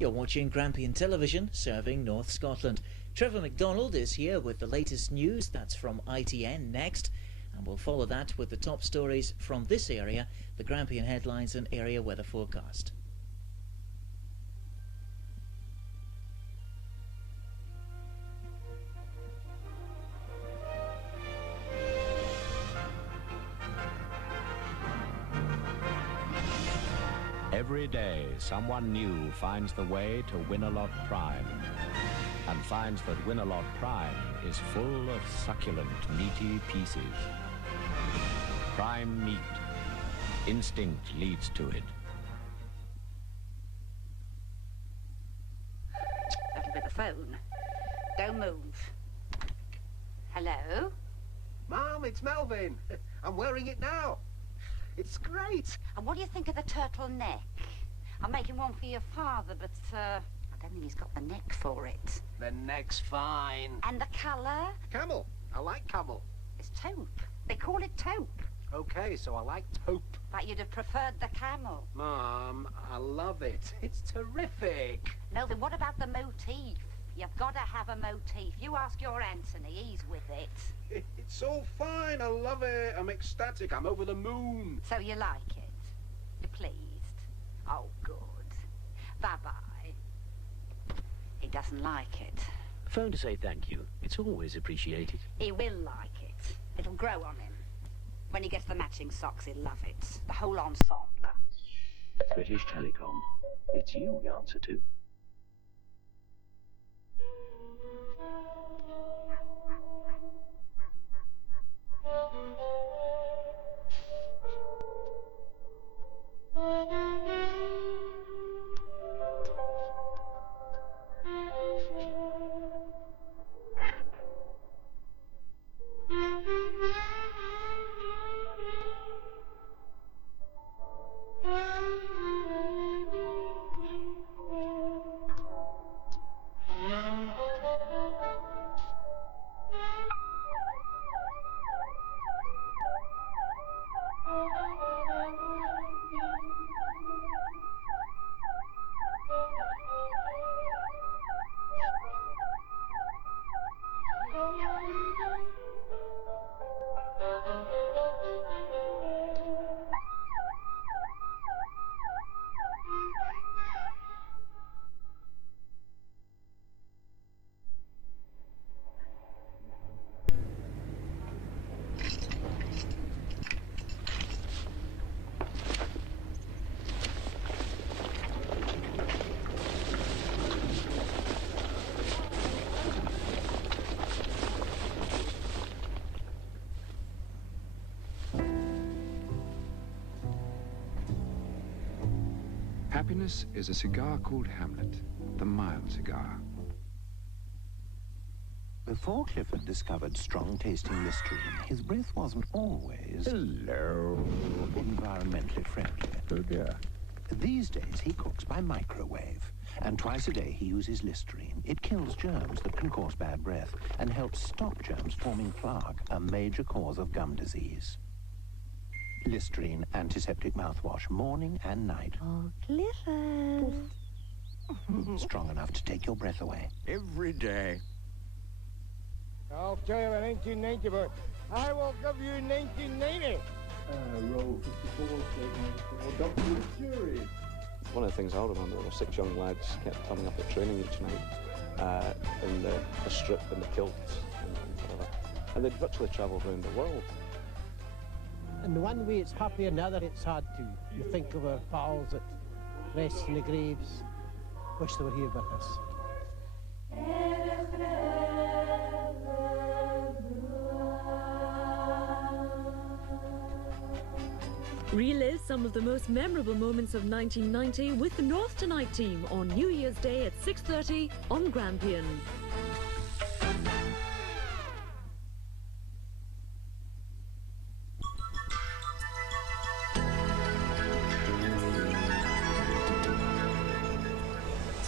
You're watching Grampian Television, serving North Scotland. Trevor MacDonald is here with the latest news. That's from ITN next. And we'll follow that with the top stories from this area, the Grampian headlines and area weather forecast. Every day, someone new finds the way to Winalot Prime, and finds that Winalot Prime is full of succulent, meaty pieces. Prime meat. Instinct leads to it. That'll be the phone. Don't move. Hello? Mom, it's Melvin. I'm wearing it now. It's great. And what do you think of the turtleneck? I'm making one for your father, but I don't think he's got the neck for it. The neck's fine. And the colour? Camel. I like camel. It's taupe. They call it taupe. Okay, so I like taupe. But you'd have preferred the camel. Mom, I love it. It's terrific. No, then what about the motif? You've got to have a motif. You ask your Anthony, he's with it. It's so fine. I love it. I'm ecstatic. I'm over the moon. So you like it? You're pleased? Oh, good. Bye-bye. He doesn't like it. Phone to say thank you. It's always appreciated. He will like it. It'll grow on him. When he gets the matching socks, he'll love it. The whole ensemble. British Telecom. It's you we answer to. Happiness is a cigar called Hamlet, the mild cigar. Before Clifford discovered strong-tasting Listerine, his breath wasn't always... Hello. ...environmentally friendly. Oh dear. These days, he cooks by microwave, and twice a day he uses Listerine. It kills germs that can cause bad breath and helps stop germs forming plaque, a major cause of gum disease. Listerine antiseptic mouthwash, morning and night. Oh, Clifford. Strong enough to take your breath away. Every day. I'll tell you about 1990, but I woke up you in 1990. Row 54, Dr. Jury. One of the things I remember were 6 young lads kept turning up at training each night in the strip and the kilts and whatever. And they'd virtually travelled around the world. In one way it's happy, in the other it's hard too. You think of our pals that rest in the graves. Wish they were here with us. Relive some of the most memorable moments of 1990 with the North Tonight team on New Year's Day at 6:30 on Grampian.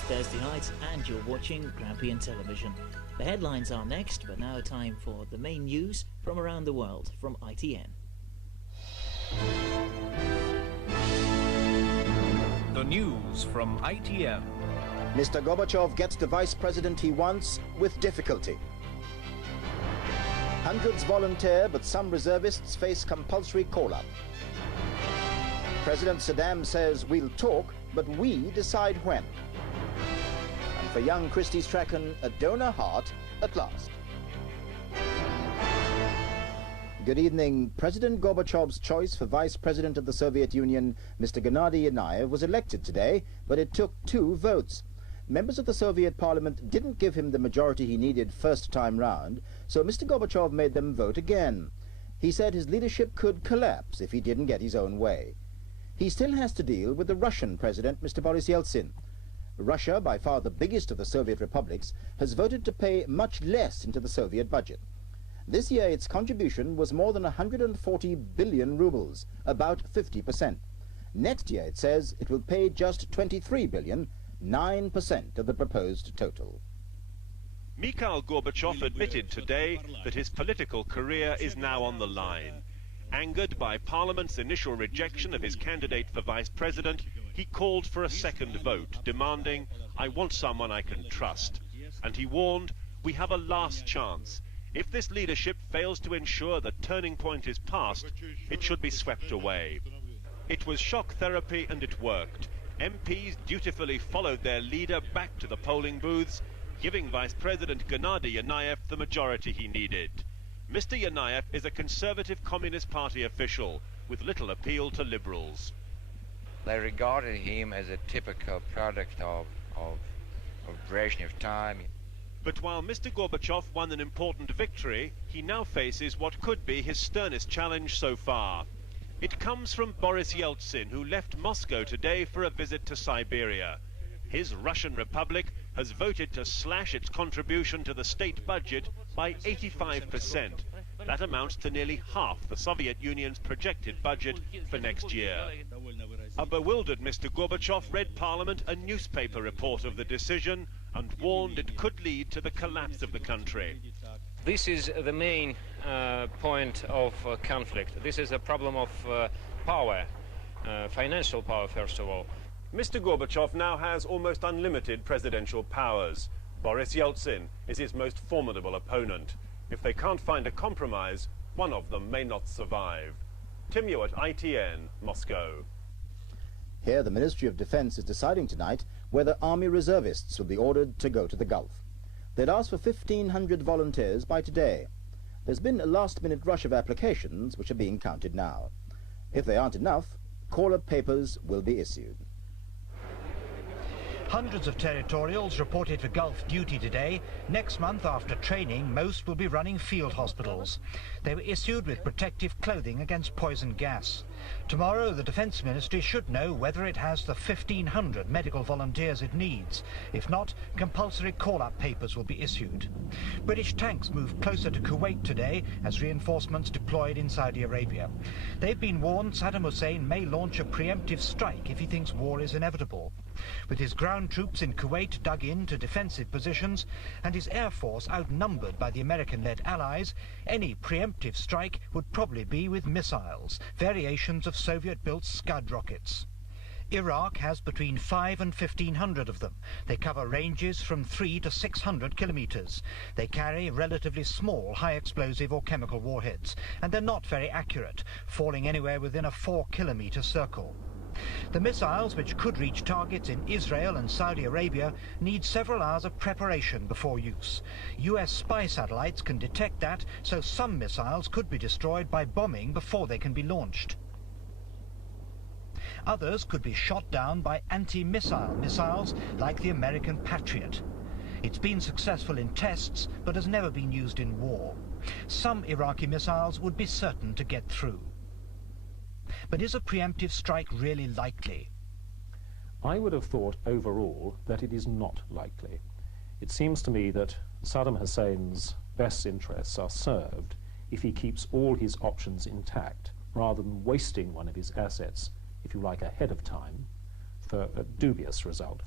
Thursday night, and you're watching Grampian Television. The headlines are next, but now time for the main news from around the world from ITN. The news from ITN. Mr. Gorbachev gets the vice president he wants with difficulty. Hundreds volunteer, but some reservists face compulsory call-up. President Saddam says we'll talk, but we decide when. And for young Christy Strachan, a donor heart at last. Good evening. President Gorbachev's choice for Vice President of the Soviet Union, Mr. Gennady Yanayev, was elected today, but it took 2 votes. Members of the Soviet Parliament didn't give him the majority he needed first time round, so Mr. Gorbachev made them vote again. He said his leadership could collapse if he didn't get his own way. He still has to deal with the Russian president, Mr. Boris Yeltsin. Russia, by far the biggest of the Soviet republics, has voted to pay much less into the Soviet budget. This year its contribution was more than 140 billion rubles, about 50%. Next year, it says, it will pay just 23 billion, 9% of the proposed total. Mikhail Gorbachev admitted today that his political career is now on the line. Angered by Parliament's initial rejection of his candidate for vice president, he called for a second vote, demanding, "I want someone I can trust." And he warned, "We have a last chance. If this leadership fails to ensure the turning point is passed, it should be swept away." It was shock therapy, and it worked. MPs dutifully followed their leader back to the polling booths, giving Vice President Gennady Yanayev the majority he needed. Mr. Yanayev is a conservative Communist Party official with little appeal to liberals. They regarded him as a typical product of Brezhnev time. But while Mr. Gorbachev won an important victory, he now faces what could be his sternest challenge so far. It comes from Boris Yeltsin, who left Moscow today for a visit to Siberia. His Russian Republic has voted to slash its contribution to the state budget by 85%. That amounts to nearly half the Soviet Union's projected budget for next year. A bewildered Mr. Gorbachev read Parliament a newspaper report of the decision and warned it could lead to the collapse of the country. This is the main point of conflict. This is a problem of power, financial power, first of all. Mr. Gorbachev now has almost unlimited presidential powers. Boris Yeltsin is his most formidable opponent. If they can't find a compromise, one of them may not survive. Tim Ewart, ITN, Moscow. Here, the Ministry of Defense is deciding tonight whether army reservists will be ordered to go to the Gulf. They'd asked for 1,500 volunteers by today. There's been a last-minute rush of applications, which are being counted now. If they aren't enough, call-up papers will be issued. Hundreds of territorials reported for Gulf duty today. Next month, after training, most will be running field hospitals. They were issued with protective clothing against poison gas. Tomorrow, the Defence Ministry should know whether it has the 1,500 medical volunteers it needs. If not, compulsory call-up papers will be issued. British tanks moved closer to Kuwait today as reinforcements deployed in Saudi Arabia. They've been warned Saddam Hussein may launch a preemptive strike if he thinks war is inevitable. With his ground troops in Kuwait dug into defensive positions and his air force outnumbered by the American-led allies, any preemptive strike would probably be with missiles, variations of Soviet-built Scud rockets. Iraq has between 5 and 1,500 of them. They cover ranges from 3 to 600 kilometers. They carry relatively small high-explosive or chemical warheads, and they're not very accurate, falling anywhere within a 4-kilometer circle. The missiles, which could reach targets in Israel and Saudi Arabia, need several hours of preparation before use. US spy satellites can detect that, so some missiles could be destroyed by bombing before they can be launched. Others could be shot down by anti-missile missiles like the American Patriot. It's been successful in tests, but has never been used in war. Some Iraqi missiles would be certain to get through. But is a preemptive strike really likely? I would have thought overall that it is not likely. It seems to me that Saddam Hussein's best interests are served if he keeps all his options intact, rather than wasting one of his assets, if you like, ahead of time, for a dubious result,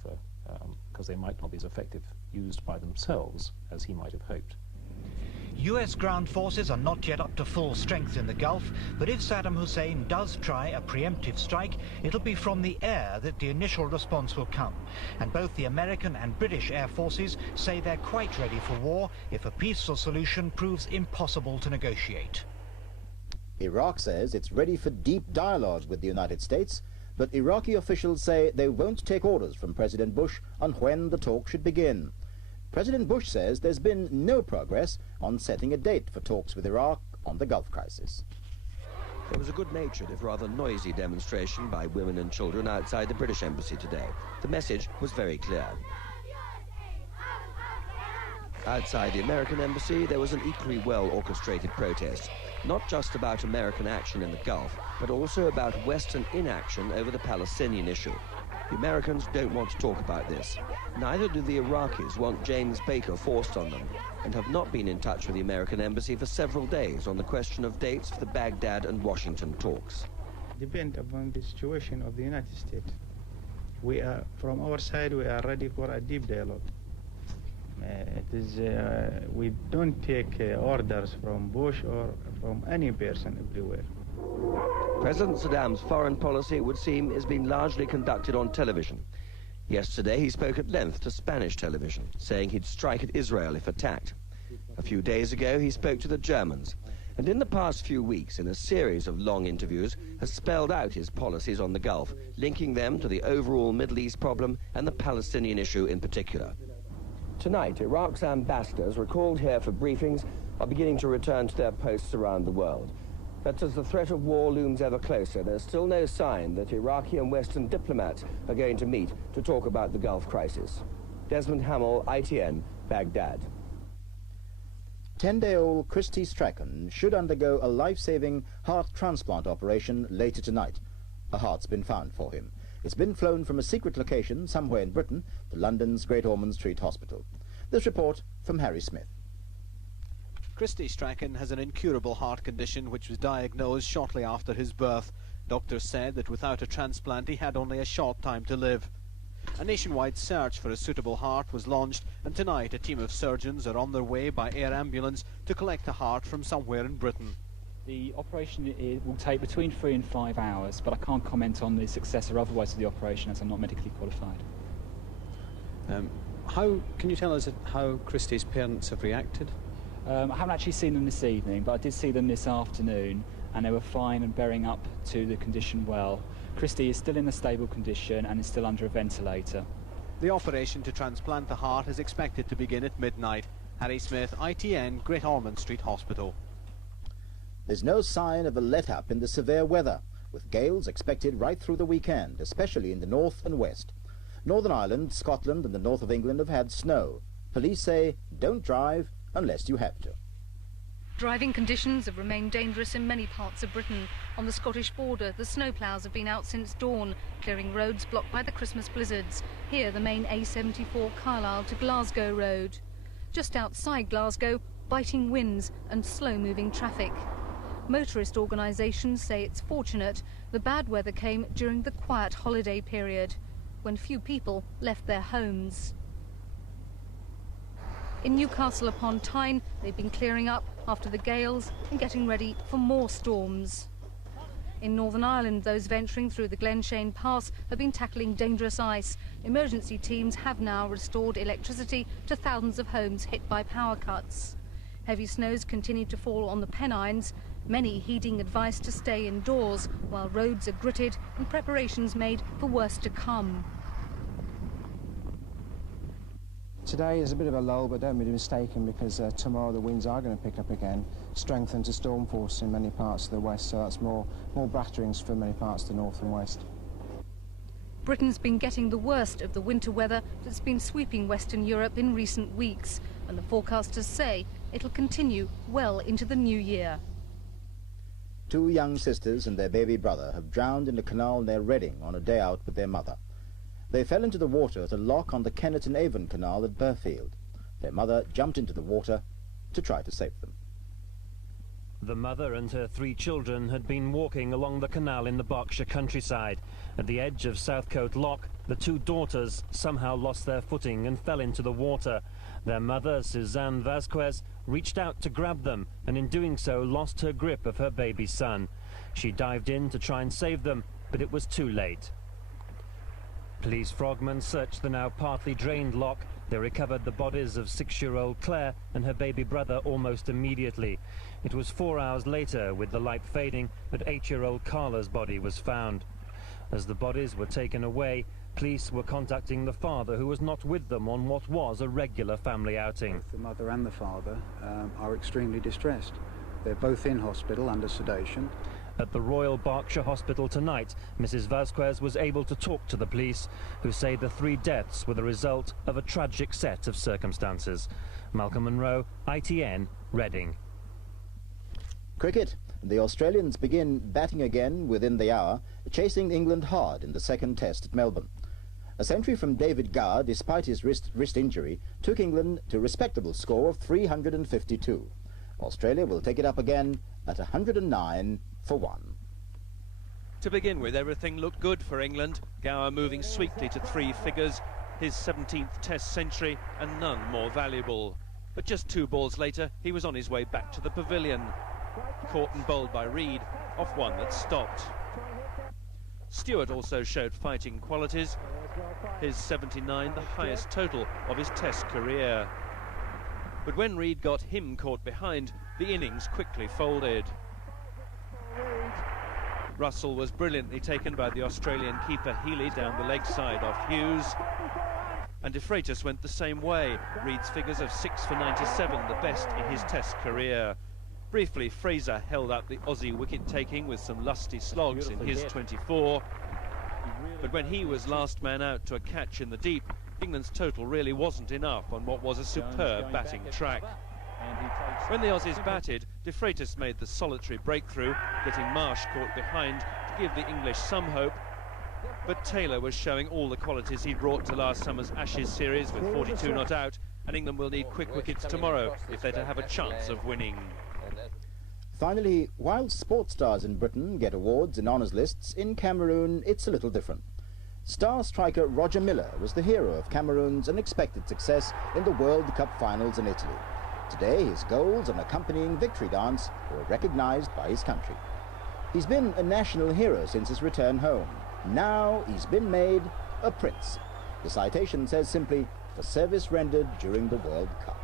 because they might not be as effective used by themselves as he might have hoped. US ground forces are not yet up to full strength in the Gulf, but if Saddam Hussein does try a preemptive strike, it'll be from the air that the initial response will come. And both the American and British air forces say they're quite ready for war if a peaceful solution proves impossible to negotiate. Iraq says it's ready for deep dialogue with the United States, but Iraqi officials say they won't take orders from President Bush on when the talk should begin. President Bush says there's been no progress on setting a date for talks with Iraq on the Gulf crisis. There was a good-natured, if rather noisy, demonstration by women and children outside the British Embassy today. The message was very clear. Outside the American Embassy, there was an equally well-orchestrated protest, not just about American action in the Gulf, but also about Western inaction over the Palestinian issue. The Americans don't want to talk about this. Neither do the Iraqis want James Baker forced on them, and have not been in touch with the American Embassy for several days on the question of dates for the Baghdad and Washington talks. Depend upon the situation of the United States. We are, from our side, we are ready for a deep dialogue. We don't take orders from Bush or from any person everywhere. President Saddam's foreign policy, it would seem, has been largely conducted on television. Yesterday, he spoke at length to Spanish television, saying he'd strike at Israel if attacked. A few days ago, he spoke to the Germans, and in the past few weeks, in a series of long interviews, has spelled out his policies on the Gulf, linking them to the overall Middle East problem and the Palestinian issue in particular. Tonight, Iraq's ambassadors, recalled here for briefings, are beginning to return to their posts around the world. But as the threat of war looms ever closer, there's still no sign that Iraqi and Western diplomats are going to meet to talk about the Gulf crisis. Desmond Hamill, ITN, Baghdad. 10-day-old Christy Strachan should undergo a life-saving heart transplant operation later tonight. A heart's been found for him. It's been flown from a secret location somewhere in Britain to London's Great Ormond Street Hospital. This report from Harry Smith. Christy Strachan has an incurable heart condition which was diagnosed shortly after his birth. Doctors said that without a transplant he had only a short time to live. A nationwide search for a suitable heart was launched, and tonight a team of surgeons are on their way by air ambulance to collect a heart from somewhere in Britain. The operation will take between 3 and 5 hours, but I can't comment on the success or otherwise of the operation as I'm not medically qualified. Can you tell us how Christy's parents have reacted? I haven't actually seen them this evening, but I did see them this afternoon, and they were fine and bearing up to the condition well. Christy is still in a stable condition and is still under a ventilator. The operation to transplant the heart is expected to begin at midnight. Harry Smith, ITN, Great Ormond Street Hospital. There's no sign of a let-up in the severe weather, with gales expected right through the weekend, especially in the north and west. Northern Ireland, Scotland and the north of England have had snow. Police say don't drive unless you have to. Driving conditions have remained dangerous in many parts of Britain. On the Scottish border, the snowploughs have been out since dawn, clearing roads blocked by the Christmas blizzards. Here, the main A74 Carlisle to Glasgow road. Just outside Glasgow, biting winds and slow-moving traffic. Motorist organisations say it's fortunate the bad weather came during the quiet holiday period, when few people left their homes. In Newcastle upon Tyne, they've been clearing up after the gales and getting ready for more storms. In Northern Ireland, those venturing through the Glenshane Pass have been tackling dangerous ice. Emergency teams have now restored electricity to thousands of homes hit by power cuts. Heavy snows continue to fall on the Pennines, many heeding advice to stay indoors, while roads are gritted and preparations made for worse to come. Today is a bit of a lull, but don't be mistaken, because tomorrow the winds are going to pick up again, strengthen to storm force in many parts of the west, so that's more batterings for many parts of the north and west. Britain's been getting the worst of the winter weather that's been sweeping Western Europe in recent weeks, and the forecasters say it'll continue well into the new year. 2 young sisters and their baby brother have drowned in a canal near Reading on a day out with their mother. They fell into the water at a lock on the Kennet and Avon Canal at Burfield. Their mother jumped into the water to try to save them. The mother and her 3 children had been walking along the canal in the Berkshire countryside. At the edge of Southcote Lock, the 2 daughters somehow lost their footing and fell into the water. Their mother, Suzanne Vasquez, reached out to grab them and in doing so lost her grip of her baby son. She dived in to try and save them, but it was too late. Police frogmen searched the now partly drained lock. They recovered the bodies of 6-year-old Claire and her baby brother almost immediately. It was 4 hours later, with the light fading, that 8-year-old Carla's body was found. As the bodies were taken away, police were contacting the father, who was not with them on what was a regular family outing. Both the mother and the father are extremely distressed. They're both in hospital under sedation. At the Royal Berkshire Hospital tonight, Mrs. Vasquez was able to talk to the police, who say the 3 deaths were the result of a tragic set of circumstances. Malcolm Munro, ITN, Reading. Cricket. The Australians begin batting again within the hour, chasing England hard in the second test at Melbourne. A century from David Gower, despite his wrist injury, took England to a respectable score of 352. Australia will take it up again at 109 for 1. To begin with, everything looked good for England. Gower moving sweetly to 3 figures, his 17th test century and none more valuable. But just 2 balls later, he was on his way back to the pavilion. Caught and bowled by Reid, off one that stopped. Stewart also showed fighting qualities. His 79, the highest total of his test career. But when Reid got him caught behind, the innings quickly folded. Russell was brilliantly taken by the Australian keeper Healy down the leg side off Hughes. And De Freitas went the same way. Reid's figures of 6 for 97, the best in his test career. Briefly, Fraser held up the Aussie wicket-taking with some lusty slogs in his 24. But when he was last man out to a catch in the deep, England's total really wasn't enough on what was a superb batting track. When the Aussies batted, De Freitas made the solitary breakthrough, getting Marsh caught behind to give the English some hope. But Taylor was showing all the qualities he brought to last summer's Ashes series with 42 not out, and England will need quick wickets tomorrow if they're to have a chance of winning. Finally, while sports stars in Britain get awards and honours lists, in Cameroon it's a little different. Star striker Roger Miller was the hero of Cameroon's unexpected success in the World Cup finals in Italy. Today, his goals and accompanying victory dance were recognised by his country. He's been a national hero since his return home. Now he's been made a prince. The citation says simply, for service rendered during the World Cup.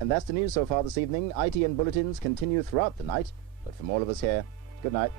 And that's the news so far this evening. ITN bulletins continue throughout the night, but from all of us here, good night.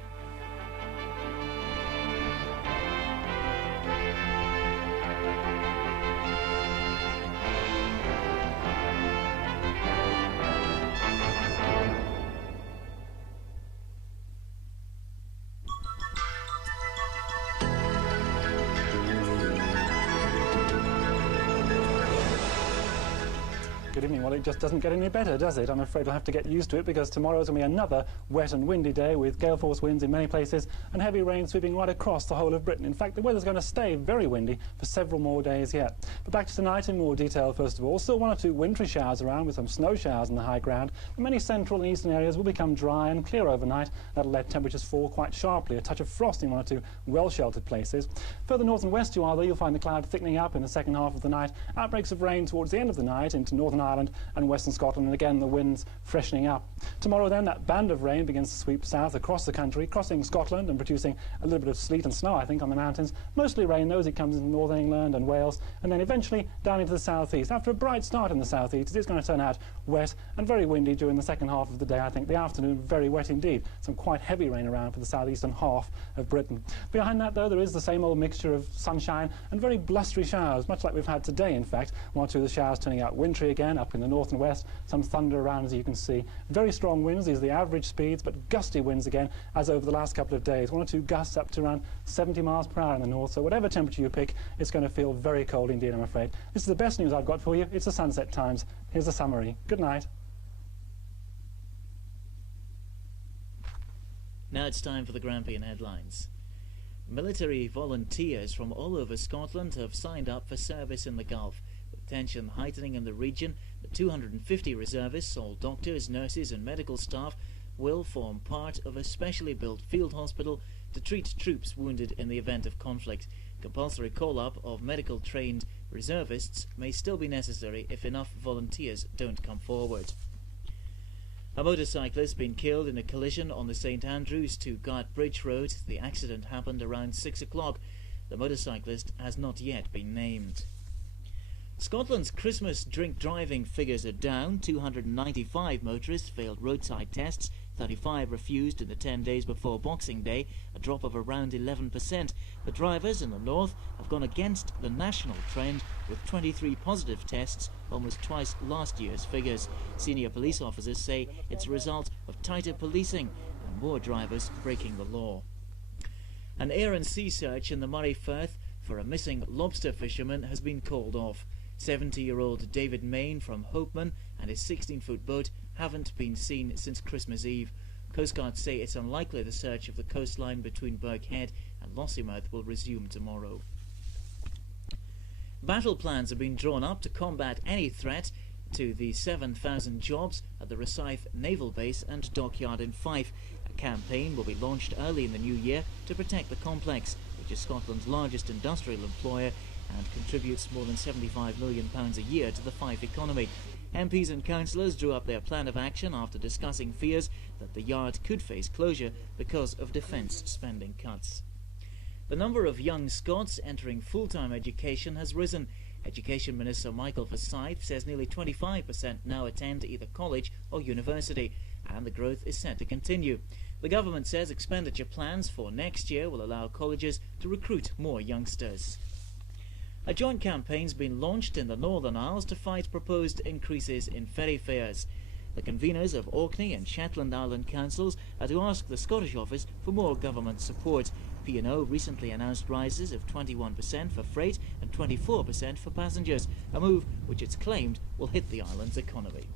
Good evening. Well, it just doesn't get any better, does it? I'm afraid we'll have to get used to it, because tomorrow's going to be another wet and windy day with gale force winds in many places and heavy rain sweeping right across the whole of Britain. In fact, the weather's going to stay very windy for several more days yet. But back to tonight in more detail, first of all. Still 1 or 2 wintry showers around with some snow showers in the high ground. But many central and eastern areas will become dry and clear overnight. That'll let temperatures fall quite sharply. A touch of frost in 1 or 2 well-sheltered places. Further north and west you are, though, you'll find the cloud thickening up in the second half of the night. Outbreaks of rain towards the end of the night into Northern Ireland and western Scotland, and again the winds freshening up. Tomorrow then, that band of rain begins to sweep south across the country, crossing Scotland and producing a little bit of sleet and snow, I think, on the mountains. Mostly rain, though, as it comes into northern England and Wales, and then eventually down into the southeast. After a bright start in the southeast, it is going to turn out wet and very windy during the second half of the day. I think the afternoon very wet indeed. Some quite heavy rain around for the southeastern half of Britain. Behind that, though, there is the same old mixture of sunshine and very blustery showers, much like we've had today, in fact. 1 or 2 of the showers turning out wintry again up in the north and west. Some thunder around, as you can see. Very strong winds. These are the average speeds, but gusty winds again, as over the last couple of days. 1 or 2 gusts up to around 70 miles per hour in the north. So whatever temperature you pick, it's going to feel very cold indeed, I'm afraid. This is the best news I've got for you. It's the Sunset Times. Here's the summary. Good night. Now it's time for the Grampian headlines. Military volunteers from all over Scotland have signed up for service in the Gulf. with tension heightening in the region. The 250 reservists, all doctors, nurses and medical staff, will form part of a specially built field hospital to treat troops wounded in the event of conflict. Compulsory call-up of medical trained reservists may still be necessary if enough volunteers don't come forward. A motorcyclist been killed in a collision on the St Andrews to Guard Bridge Road. The accident happened around 6 o'clock. The motorcyclist has not yet been named. Scotland's Christmas drink driving figures are down. 295 motorists failed roadside tests. 35 refused in the 10 days before Boxing Day, a drop of around 11%. The drivers in the north have gone against the national trend with 23 positive tests, almost twice last year's figures. Senior police officers say it's a result of tighter policing and more drivers breaking the law. An air and sea search in the Moray Firth for a missing lobster fisherman has been called off. 70-year-old David Main from Hopeman and his 16-foot boat haven't been seen since Christmas Eve. Coast Guard say it's unlikely the search of the coastline between Birkhead and Lossiemouth will resume tomorrow. Battle plans have been drawn up to combat any threat to the 7,000 jobs at the Rosyth Naval Base and Dockyard in Fife. A campaign will be launched early in the new year to protect the complex, which is Scotland's largest industrial employer and contributes more than £75 million a year to the Fife economy. MPs and councillors drew up their plan of action after discussing fears that the yard could face closure because of defence spending cuts. The number of young Scots entering full-time education has risen. Education Minister Michael Forsyth says nearly 25% now attend either college or university, and the growth is set to continue. The government says expenditure plans for next year will allow colleges to recruit more youngsters. A joint campaign's been launched in the Northern Isles to fight proposed increases in ferry fares. The conveners of Orkney and Shetland Island councils are to ask the Scottish Office for more government support. P&O recently announced rises of 21% for freight and 24% for passengers, a move which it's claimed will hit the island's economy.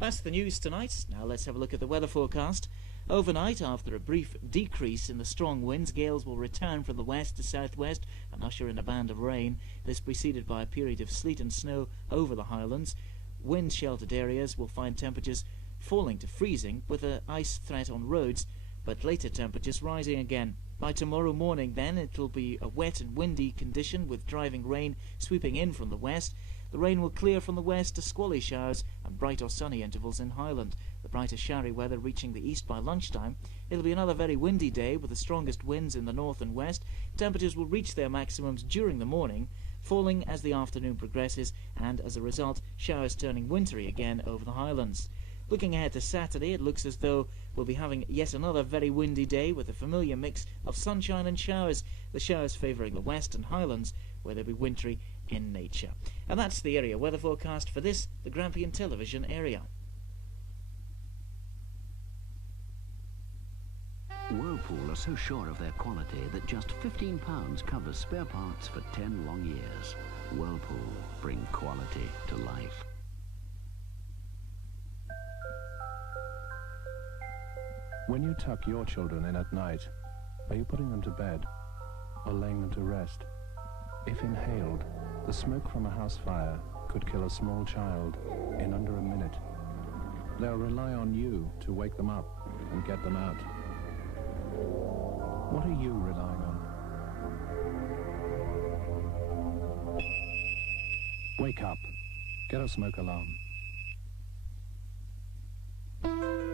That's the news tonight. Now let's have a look at the weather forecast. Overnight, after a brief decrease in the strong winds, gales will return from the west to southwest and usher in a band of rain. This preceded by a period of sleet and snow over the Highlands. Wind-sheltered areas will find temperatures falling to freezing with an ice threat on roads, but later temperatures rising again. By tomorrow morning, then, it will be a wet and windy condition with driving rain sweeping in from the west. The rain will clear from the west to squally showers and bright or sunny intervals in Highland. The brighter showery weather reaching the east by lunchtime. It'll be another very windy day with the strongest winds in the north and west. Temperatures will reach their maximums during the morning, falling as the afternoon progresses, and as a result, showers turning wintry again over the Highlands. Looking ahead to Saturday, it looks as though we'll be having yet another very windy day with a familiar mix of sunshine and showers, the showers favouring the west and Highlands, where they'll be wintry in nature. And that's the area weather forecast for this, the Grampian television area. Whirlpool are so sure of their quality that just £15 covers spare parts for 10 long years. Whirlpool bring quality to life. When you tuck your children in at night, are you putting them to bed or laying them to rest? If inhaled, the smoke from a house fire could kill a small child in under a minute. They'll rely on you to wake them up and get them out. What are you relying on? Wake up. Get a smoke alarm.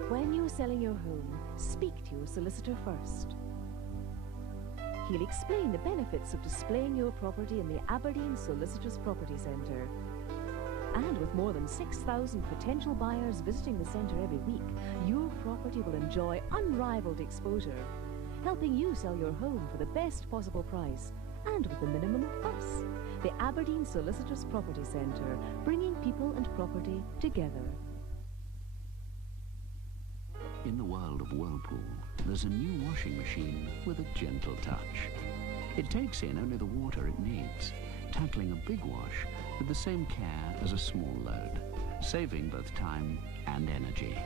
When you're selling your home, speak to your solicitor first. He'll explain the benefits of displaying your property in the Aberdeen Solicitors Property Centre. And with more than 6,000 potential buyers visiting the centre every week, your property will enjoy unrivaled exposure, helping you sell your home for the best possible price and with the minimum of fuss. The Aberdeen Solicitors Property Centre, bringing people and property together. In the world of Whirlpool, there's a new washing machine with a gentle touch. It takes in only the water it needs, tackling a big wash with the same care as a small load, saving both time and energy.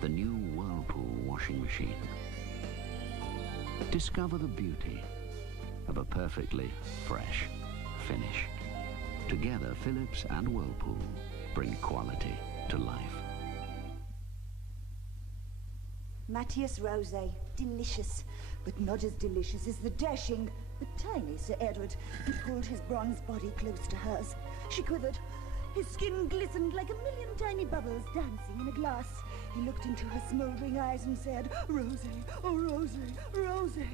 The new Whirlpool washing machine. Discover the beauty of a perfectly fresh finish. Together, Philips and Whirlpool bring quality to life. Matthias Rosé, delicious, but not as delicious as the dashing, but tiny Sir Edward. He pulled his bronze body close to hers. She quivered. His skin glistened like a million tiny bubbles dancing in a glass. He looked into her smouldering eyes and said, Rosé, oh Rosé, Rosé.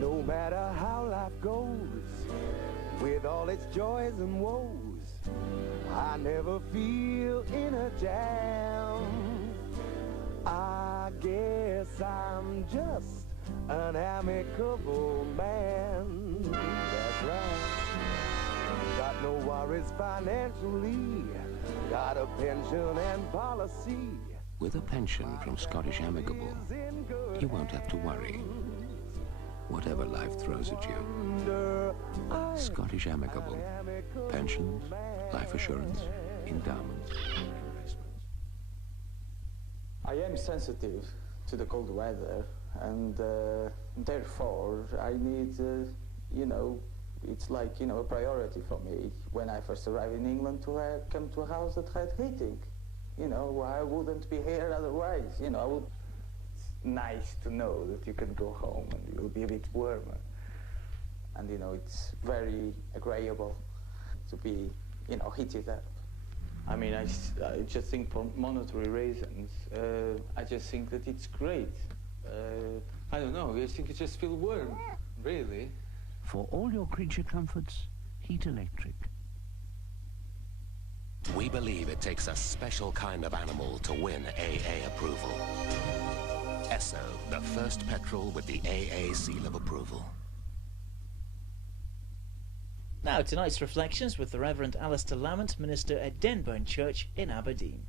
No matter how life goes, with all its joys and woes, I never feel in a jam. I guess I'm just an amicable man. That's right. Got no worries financially, got a pension and policy. With a pension from Scottish Amicable, you won't have to worry. Whatever life throws at you. Scottish Amicable. Pensions, life assurance, endowments. I am sensitive to the cold weather, and therefore I need, you know, it's like, you know, a priority for me when I first arrived in England to come to a house that had heating. You know, I wouldn't be here otherwise. You know, it's nice to know that you can go home and you'll be a bit warmer. And, you know, it's very agreeable to be, you know, heated up. I mean, I just think for monetary reasons, I just think that it's great. I don't know, I think it just feels warm, really. For all your creature comforts, Heat Electric. We believe it takes a special kind of animal to win AA approval. Esso, the first petrol with the AA seal of approval. Now, tonight's reflections with the Reverend Alistair Lamont, minister at Denburn Church in Aberdeen.